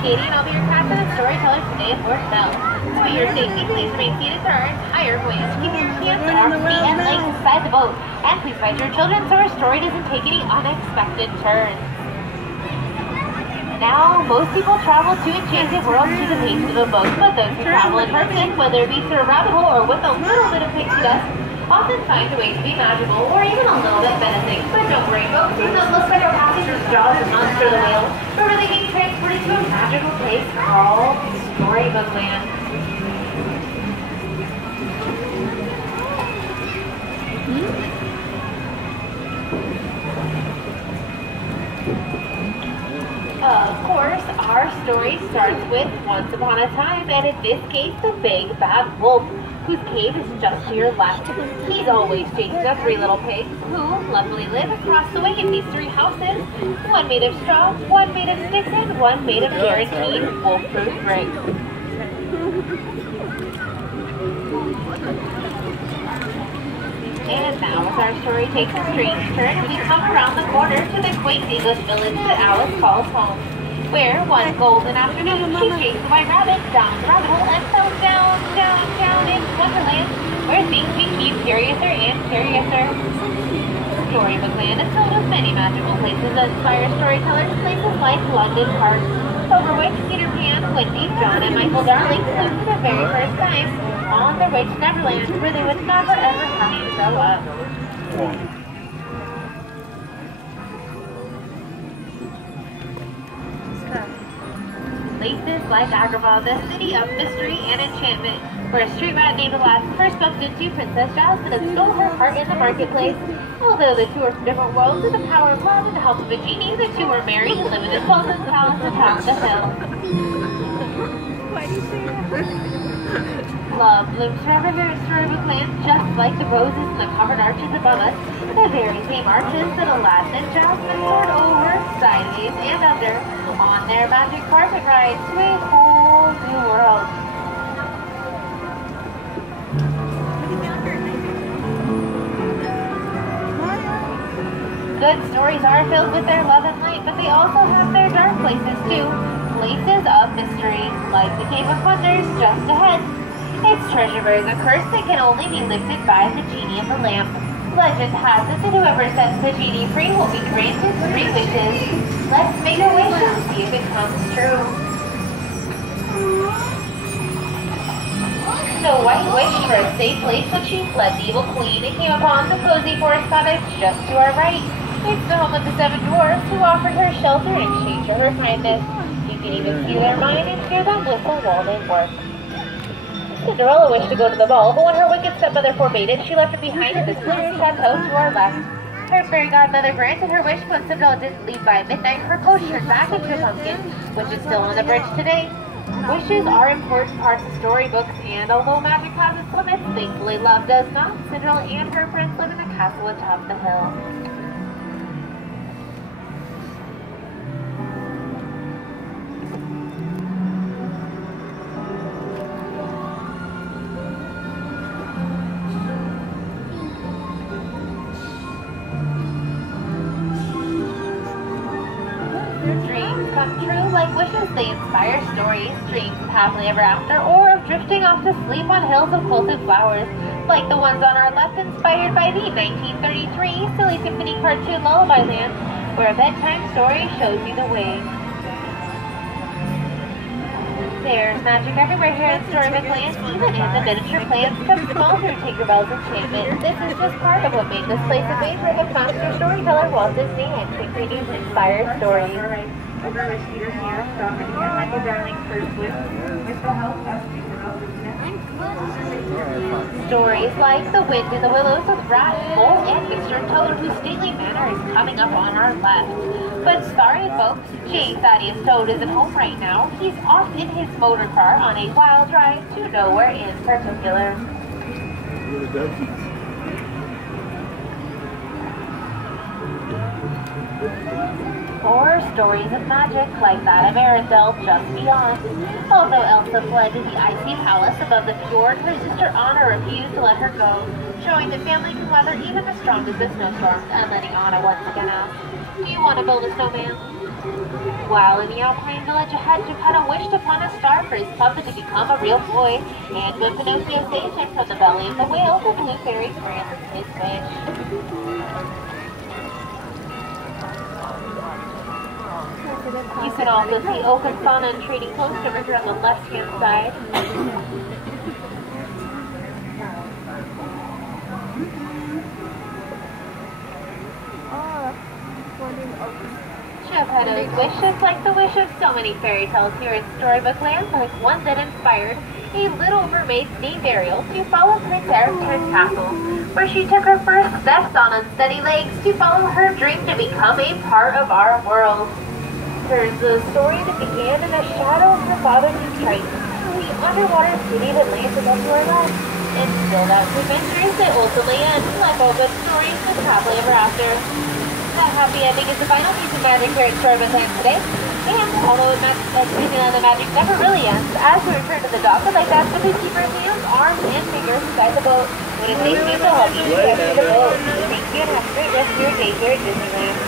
Katie, and I'll be your captain and storyteller today at Fort Bell. For your safety, please remain seated to our entire voyage. Keep your hands, arms, feet, and legs inside the boat. And please find your children so our story doesn't take any unexpected turns. Now, most people travel to enchanted worlds through the pages of a book, but those who travel in person, whether it be through a rabbit hole or with a little bit of pixie dust, often find a way to be magical or even a little bit menacing. But don't worry, folks, these don't look like our passengers Jaws or Monster the Whale. But really being transported to a magical place called Storybook Land. Of course, our story starts with once upon a time, and in this case, the big bad wolf, whose cave is just to your left. He's always chasing the three little pigs, who luckily live across the way in these three houses, one made of straw, one made of sticks, and one made of guaranteed wolf-proof bricks. And now, as our story takes a strange turn, we come around the corner to the quaint English village that Alice calls home, where one golden afternoon she chased the white rabbit down the rabbit hole and fell down in Wonderland, where things became curiouser and curiouser. Storybook Land is filled with many magical places that inspire storytellers, places like London Park, over which Peter Pan, Wendy, John, and Michael Darling flew for the very first time on their way to Neverland, where they would never ever have to grow up. Places like Agrabah, the city of mystery and enchantment, where a street rat named Aladdin first bumped into Princess Jasmine and stole her heart in the marketplace. Although the two are from different worlds, with the power of love and the help of a genie, the two were married and live in the Sultan's palace atop the hill. Why do you say that? Love blooms forever here at Storybook Land, just like the roses in the covered arches above us, the very same arches that Aladdin and Jasmine soared over, sideways, and under, on their magic carpet ride to a whole new world. Good stories are filled with their love and light, but they also have their dark places too. Places of mystery, like the Cave of Wonders just ahead. Its treasure bears a curse that can only be lifted by the genie of the lamp. Legend has it that whoever sets the genie free will be granted 3 wishes. Let's make a wish and see if it comes true. Snow White wished for a safe place when she fled the evil queen and came upon the cozy forest cottage just to our right. It's the home of the 7 dwarfs who offered her shelter in exchange for her kindness. You can even see their mind and hear them whistle while they work. Cinderella wished to go to the ball, but when her wicked stepmother forbade it, she left her behind in this gloomy chateau to our left. Her fairy godmother granted her wish when Cinderella didn't leave by midnight. Her coat turned back into a pumpkin, which is still on the bridge today. Wishes are important parts of storybooks, and although magic has its limits, thankfully love does not. Cinderella and her prince live in a castle atop the hill. Dreams come true like wishes, they inspire stories, dreams of happily ever after, or of drifting off to sleep on hills of wilted flowers, like the ones on our left inspired by the 1933 Silly Symphony cartoon Lullaby Land, where a bedtime story shows you the way. There's magic everywhere here at Storybook Land, even in the miniature plants from small through Tinkerbell's enchantment. This is just part of what made this place a favorite of master storyteller Walt Disney and continues to inspire stories. Over with Peter Pan, Dominic, and Michael Darling first with the help of Stories like The Wind in the Willows with Rat, Mole, and Mr. Toad, whose stately manner is coming up on our left. But sorry folks, J. Thaddeus Toad isn't home right now. He's off in his motor car on a wild drive to nowhere in particular. Or stories of magic like that of Arendelle just beyond. Although Elsa fled to the icy palace above the fjord, her sister Anna refused to let her go, showing that family can weather even the strongest of snowstorms, and letting Anna once again ask, "Do you want to build a snowman?" While in the Alpine village ahead, Geppetto wished upon a star for his puppet to become a real boy, and when Pinocchio saved him from the belly of the whale, the blue fairy granted his wish. You can also see Oak and Fauna and Trading Post over here on the left-hand side. Geppetto's wish is like the wish of so many fairy tales here in Storybook Land, like one that inspired a little mermaid named Ariel to follow Prince Eric's castle, where she took her first steps on unsteady legs to follow her dream to become a part of our world. There's a story that began in the shadow of her father's retreat, the underwater city of Atlantis up to our left, and filled out adventures that ultimately end like all good stories with happily ever after. That happy ending is the final piece of magic here at Storybook Land today. And although at Disneyland the magic never really ends, as we return to the dock, I'd like to ask that we keep our hands, arms, and fingers inside the boat when it takes you to help you get to the boat. Thank you and have a great rest of your day here at Disneyland.